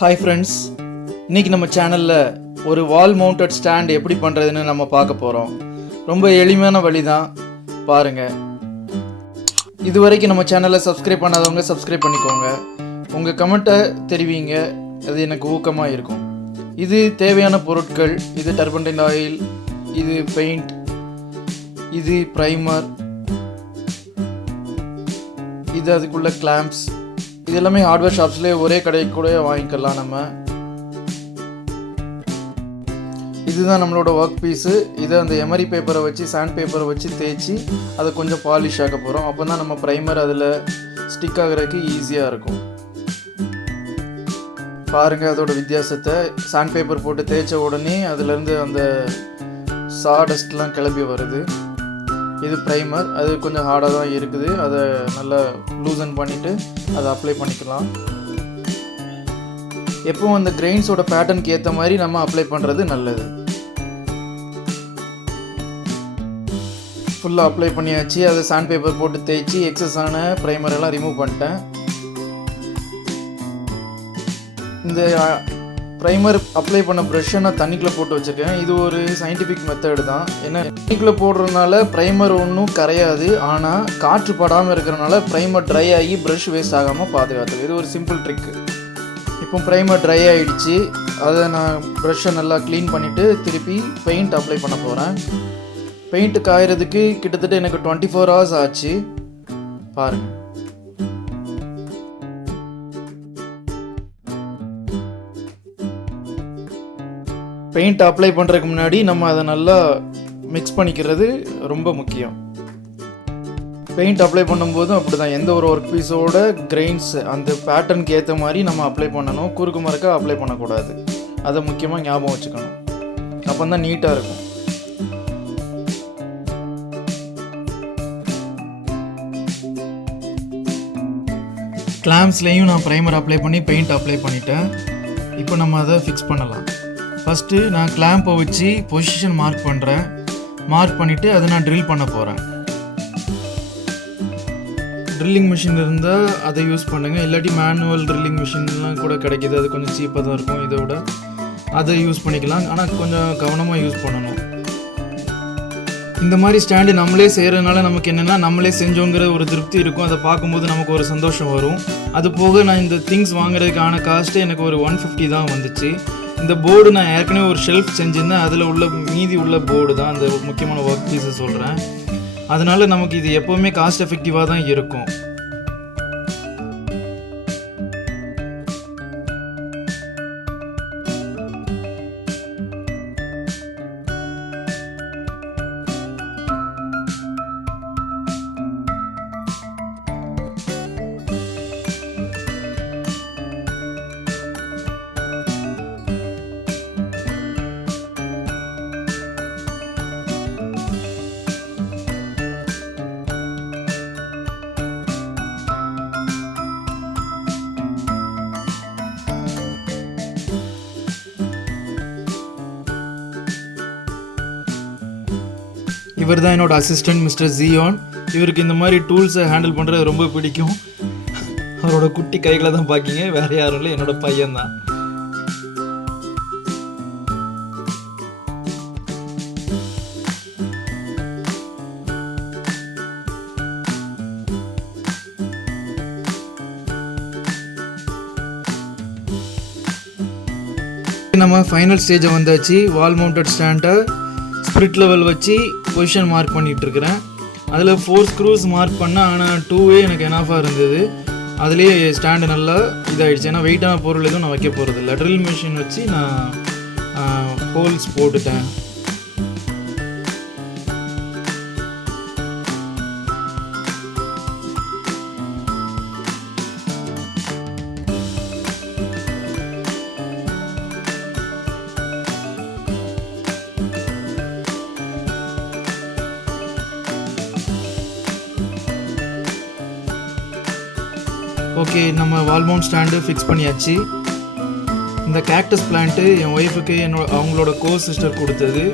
Hi friends, இன்றைக்கி நம்ம சேனலில் ஒரு வால் மவுண்டட் ஸ்டாண்ட் எப்படி பண்ணுறதுன்னு நம்ம பார்க்க போகிறோம். ரொம்ப எளிமையான வழி தான், பாருங்கள். இது வரைக்கும் நம்ம சேனலை சப்ஸ்கிரைப் பண்ணாதவங்க சப்ஸ்கிரைப் பண்ணிக்கோங்க. உங்கள் கமெண்ட்டை தெரிவிங்க, அது எனக்கு ஊக்கமாக இருக்கும். இது தேவையான பொருட்கள். இது டர்பன்டைன் ஆயில், இது பெயிண்ட், இது ப்ரைமர், இது அதுக்குள்ள கிளாம்ப்ஸ். இது எல்லாமே ஹார்ட்வேர் ஷாப்ஸ்லேயே ஒரே கடைக்கு கூட வாங்கிக்கலாம் நம்ம. இதுதான் நம்மளோட ஒர்க் பீஸு. இதை அந்த எமரி பேப்பரை வச்சு சாண்ட் பேப்பரை வச்சு தேய்ச்சி அதை கொஞ்சம் பாலிஷ் ஆக்க போகிறோம். அப்போ தான் நம்ம ப்ரைமர் அதில் ஸ்டிக் ஆகிறதுக்கு ஈஸியாக இருக்கும். பாருங்கள் அதோட வித்தியாசத்தை. சாண்ட் பேப்பர் போட்டு தேய்ச்ச உடனே அதுலேருந்து அந்த சாடஸ்ட்லாம் கிளம்பி வருது. இது ப்ரைமர், அது கொஞ்சம் ஹார்டாக தான் இருக்குது. அதை நல்லா லூசன் பண்ணிவிட்டு அதை அப்ளை பண்ணிக்கலாம். எப்பவும் அந்த கிரெயின்ஸோட பேட்டர்னுக்கு ஏற்ற மாதிரி நம்ம அப்ளை பண்ணுறது நல்லது. ஃபுல்லாக அப்ளை பண்ணியாச்சு. அதை சாண்ட் பேப்பர் போட்டு தேய்ச்சி எக்ஸஸான ப்ரைமர் எல்லாம் ரிமூவ் பண்ணிட்டேன். இந்த ப்ரைமர் அப்ளை பண்ண ப்ரஷ்ஷை நான் தண்ணிக்குள்ளே போட்டு வச்சுருக்கேன். இது ஒரு சயின்டிஃபிக் மெத்தடு தான். ஏன்னா தண்ணிக்குள்ளே போடுறதுனால ப்ரைமர் ஒன்றும் கரையாது, ஆனால் காற்று படாமல் இருக்கிறனால ப்ரைமர் ட்ரை ஆகி ப்ரஷ் வேஸ்ட் ஆகாமல் பாதுகாத்துது. இது ஒரு சிம்பிள் ட்ரிக்கு. இப்போ ப்ரைமர் ட்ரை ஆகிடுச்சு. அதை நான் ப்ரஷ்ஷை நல்லா க்ளீன் பண்ணிவிட்டு திருப்பி பெயிண்ட் அப்ளை பண்ண போகிறேன். பெயிண்ட் காயறதுக்கு கிட்டத்தட்ட எனக்கு 24 hours ஆச்சு. பாருங்கள். பெயிண்ட் அப்ளை பண்ணுறதுக்கு முன்னாடி நம்ம அதை நல்லா மிக்ஸ் பண்ணிக்கிறது ரொம்ப முக்கியம். பெயிண்ட் அப்ளை பண்ணும்போதும் அப்படி தான், எந்த ஒரு ஒர்க் பீஸோட கிரெயின்ஸ் அந்த பேட்டர்னுக்கு ஏற்ற மாதிரி நம்ம அப்ளை பண்ணணும். குறுக்கு மறுக்க அப்ளை பண்ணக்கூடாது. அதை முக்கியமாக ஞாபகம் வச்சுக்கணும். அப்போ தான் நீட்டாக இருக்கும். கிளாம்ப்ஸ்லேயும் நான் ப்ரைமர் அப்ளை பண்ணி பெயிண்ட் அப்ளை பண்ணிட்டேன். இப்போ நம்ம அதை ஃபிக்ஸ் பண்ணலாம். ஃபஸ்ட்டு நான் கிளாம்பை வச்சு பொசிஷன் மார்க் பண்ணுறேன். மார்க் பண்ணிவிட்டு அதை நான் ட்ரில் பண்ண போகிறேன். ட்ரில்லிங் மிஷின் இருந்தால் அதை யூஸ் பண்ணுங்கள். இல்லாட்டி மேனுவல் ட்ரில்லிங் மிஷின்லாம் கூட கிடைக்கிது. அது கொஞ்சம் சீப்பாக தான் இருக்கும். இதை விட அதை யூஸ் பண்ணிக்கலாம். ஆனால் கொஞ்சம் கவனமாக யூஸ் பண்ணணும். இந்த மாதிரி ஸ்டாண்டு நம்மளே செய்கிறதுனால நமக்கு என்னென்னா, நம்மளே செஞ்சோங்கிற ஒரு திருப்தி இருக்கும். அதை பார்க்கும்போது நமக்கு ஒரு சந்தோஷம் வரும். அது போக நான் இந்த திங்ஸ் வாங்குறதுக்கான காஸ்ட்டு எனக்கு ஒரு 150 தான் வந்துச்சு. இந்த போர்டு நான் ஏற்கனவே ஒரு ஷெல்ஃப் செஞ்சுருந்தேன். அதில் உள்ள மீதி உள்ள போர்டு தான் அந்த முக்கியமான ஒர்க் பீஸை சொல்கிறேன். அதனால் நமக்கு இது எப்போவுமே காஸ்ட் எஃபெக்டிவாக தான் இருக்கும். இவர் தான் என்னோட அசிஸ்டன்ட் மிஸ்டர் ஜியோன். இவருக்கு இந்த மாதிரி டூல்ஸை ஹேண்டில் பண்ணுறது ரொம்ப பிடிக்கும். அவரோட குட்டி கைகளை தான் பார்க்கிங்க, வேறு யாரும் இல்லை, என்னோட பையன்தான். நம்ம ஃபைனல் ஸ்டேஜை வந்தாச்சு. வால் மவுண்டட் ஸ்டாண்டை ஸ்பிரிட் லெவல் வச்சு பொசிஷன் மார்க் பண்ணிகிட்டு இருக்கிறேன். அதில் 4 ஸ்க்ரூஸ் மார்க் பண்ணேன், ஆனால் 2 எனக்கு எனாஃபாக இருந்தது. அதுலேயே ஸ்டாண்டு நல்லா இதாகிடுச்சு. ஏன்னா வெயிட்டான பொருள் எதுவும் நான் வைக்க போகிறது இல்லை. ட்ரில் மிஷின் வச்சு நான் ஹோல்ஸ் போட்டுட்டேன். ஓகே, நம்ம வால் மவுண்ட் ஸ்டாண்டு ஃபிக்ஸ் பண்ணியாச்சு. இந்த கேக்டஸ் பிளான்ட்டு என் ஒய்ஃபுக்கு அவங்களோட கோ சிஸ்டர் கொடுத்தது.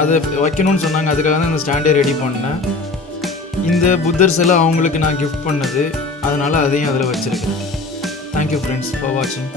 அதை வைக்கணும்னு சொன்னாங்க. அதுக்காக தான் இந்த ஸ்டாண்டே ரெடி பண்ணேன். இந்த புத்தர் சிலை அவங்களுக்கு நான் கிஃப்ட் பண்ணது, அதனால் அதையும் அதில் வச்சுருக்கேன். தேங்க்யூ ஃப்ரெண்ட்ஸ் ஃபார் வாட்சிங்.